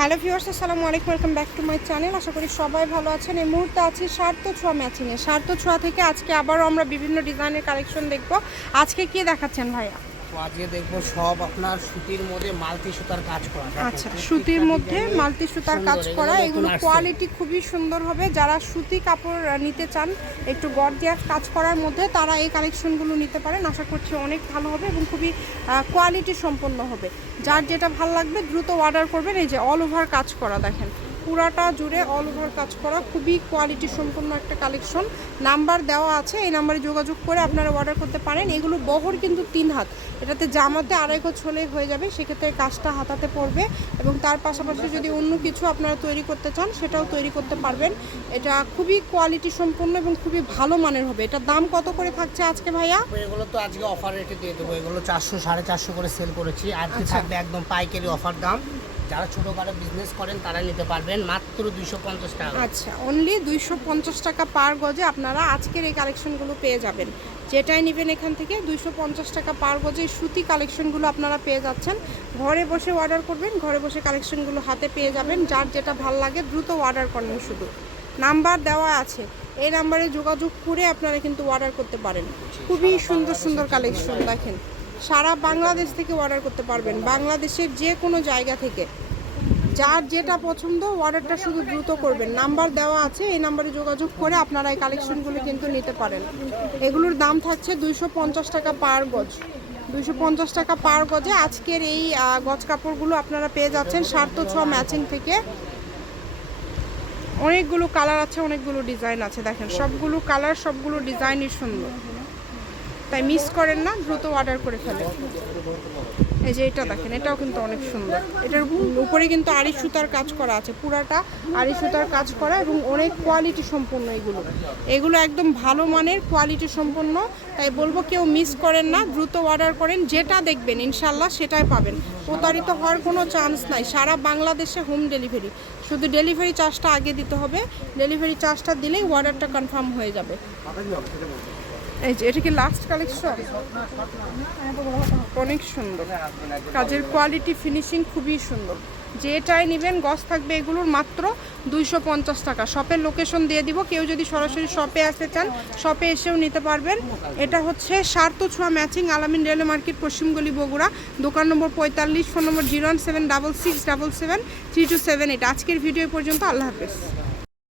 Hello viewers, আসসালামু আলাইকুম, welcome back to my channel. আশা করি সবাই ভালো আছেন। এই মুহূর্তে আছি সার্থ ছোঁয়া ম্যাচিংয়ে। সার্থ ছোঁয়া থেকে আজকে আবারও আমরা বিভিন্ন ডিজাইনের কালেকশন দেখব। আজকে কি দেখাচ্ছেন ভাইয়া? তো আজকে দেখব সব আপনার সুতির মধ্যে মালতি সুতার কাজ করা। আচ্ছা সুতির মধ্যে মাল্টি সুতার কাজ করা এগুলো। কোয়ালিটি খুবই সুন্দর হবে। যারা সুতি কাপড় নিতে চান একটু গড় গর্জিয়াস কাজ করার মধ্যে তারা এই কালেকশনগুলো নিতে পারেন। আশা করছি অনেক ভালো হবে এবং খুবই কোয়ালিটি সম্পন্ন হবে। যার যেটা ভালো লাগবে দ্রুত অর্ডার করবেন। এই যে অল ওভার কাজ করা দেখেন। পুরাটা জুড়ে অল ওভার কাজ করা খুবই কোয়ালিটি সম্পন্ন একটা কালেকশন নাম্বার দেওয়া আছে এই নাম্বারে যোগাযোগ করে আপনারা অর্ডার করতে পারেন। এগুলো বহর কিন্তু তিন হাত। এটাতে জামাতে আড়াই গোছ হলেই হয়ে যাবে সেক্ষেত্রে কাজটা হাতাতে পড়বে এবং তার পাশাপাশি যদি অন্য কিছু আপনারা তৈরি করতে চান সেটাও তৈরি করতে পারবেন। এটা খুবই কোয়ালিটি সম্পন্ন এবং খুবই ভালো মানের হবে। এটার দাম কত করে থাকছে আজকে ভাইয়া? এগুলো তো আজকে অফার রেটে দিয়ে দেবো। এগুলো চারশো সাড়ে চারশো করে সেল করেছি। আজকে আচ্ছা। থাকবে একদম পাইকারি অফার দাম। যারা ছোটোখাটো বিজনেস করেন তারা নিতে পারবেন মাত্র দুইশো পঞ্চাশ টাকা আচ্ছা অনলি দুইশো পঞ্চাশ টাকা পার গজে আপনারা আজকের এই কালেকশনগুলো পেয়ে যাবেন। যেটাই নেবেন এখান থেকে দুইশো পঞ্চাশ টাকা পার গজে সুতি কালেকশনগুলো আপনারা পেয়ে যাচ্ছেন। ঘরে বসে অর্ডার করবেন ঘরে বসে কালেকশনগুলো হাতে পেয়ে যাবেন। যার যেটা ভালো লাগে দ্রুত অর্ডার করেন শুধু। নাম্বার দেওয়া আছে। এই নাম্বারে যোগাযোগ করে আপনারা কিন্তু অর্ডার করতে পারেন। খুবই সুন্দর সুন্দর কালেকশন দেখেন। সারা বাংলাদেশ থেকে অর্ডার করতে পারবেন। বাংলাদেশের যে কোনো জায়গা থেকে। যার যেটা পছন্দ অর্ডারটা শুধু দ্রুত করবেন। নাম্বার দেওয়া আছে, এই নাম্বারে যোগাযোগ করে আপনারা এই কালেকশনগুলো কিন্তু নিতে পারেন। এগুলোর দাম থাকছে দুইশো পঞ্চাশ টাকা পার গজ। দুইশো পঞ্চাশ টাকা পার গজে আজকের এই গজ কাপড়গুলো আপনারা পেয়ে যাচ্ছেন সার্থ ছ ম্যাচিং থেকে। অনেকগুলো কালার আছে, অনেকগুলো ডিজাইন আছে, দেখেন। সবগুলো কালার সবগুলো ডিজাইনই সুন্দর। তাই মিস করেন না, দ্রুত অর্ডার করে ফেলেন। এই যে এটা দেখেন, এটাও কিন্তু অনেক সুন্দর। এটার উপরে কিন্তু আড়ি সুতার কাজ করা আছে, পুরাটা আড়ি সুতার কাজ করা এবং অনেক কোয়ালিটি সম্পন্ন এগুলো। এগুলো একদম ভালো মানের কোয়ালিটি সম্পন্ন, তাই বলব কেউ মিস করেন না, দ্রুত অর্ডার করেন, যেটা দেখবেন ইনশাল্লাহ সেটাই পাবেন। প্রতারিত হওয়ার কোনো চান্স নাই, সারা বাংলাদেশে হোম ডেলিভারি শুধু ডেলিভারি চার্জটা আগে দিতে হবে ডেলিভারি চার্জটা দিলেই অর্ডারটা কনফার্ম হয়ে যাবে। এই যে, এটা কি লাস্ট কালেকশন অনেক সুন্দর। কাজের কোয়ালিটি ফিনিশিং খুবই সুন্দর। যেটাই নেবেন, গস থাকবে এগুলোর মাত্র দুইশো পঞ্চাশ টাকা। শপের লোকেশন দিয়ে দিব। কেউ যদি সরাসরি শপে আসতে চান শপে এসেও নিতে পারবেন। এটা হচ্ছে সার্থ ছোঁয়া ম্যাচিং আলামিন রেলওয়ে মার্কেট পশ্চিমগলি বগুড়া। দোকান নম্বর পঁয়তাল্লিশ, phone number zero one seven double six double seven three two seven eight. আজকের ভিডিও পর্যন্ত। আল্লাহ হাফেজ।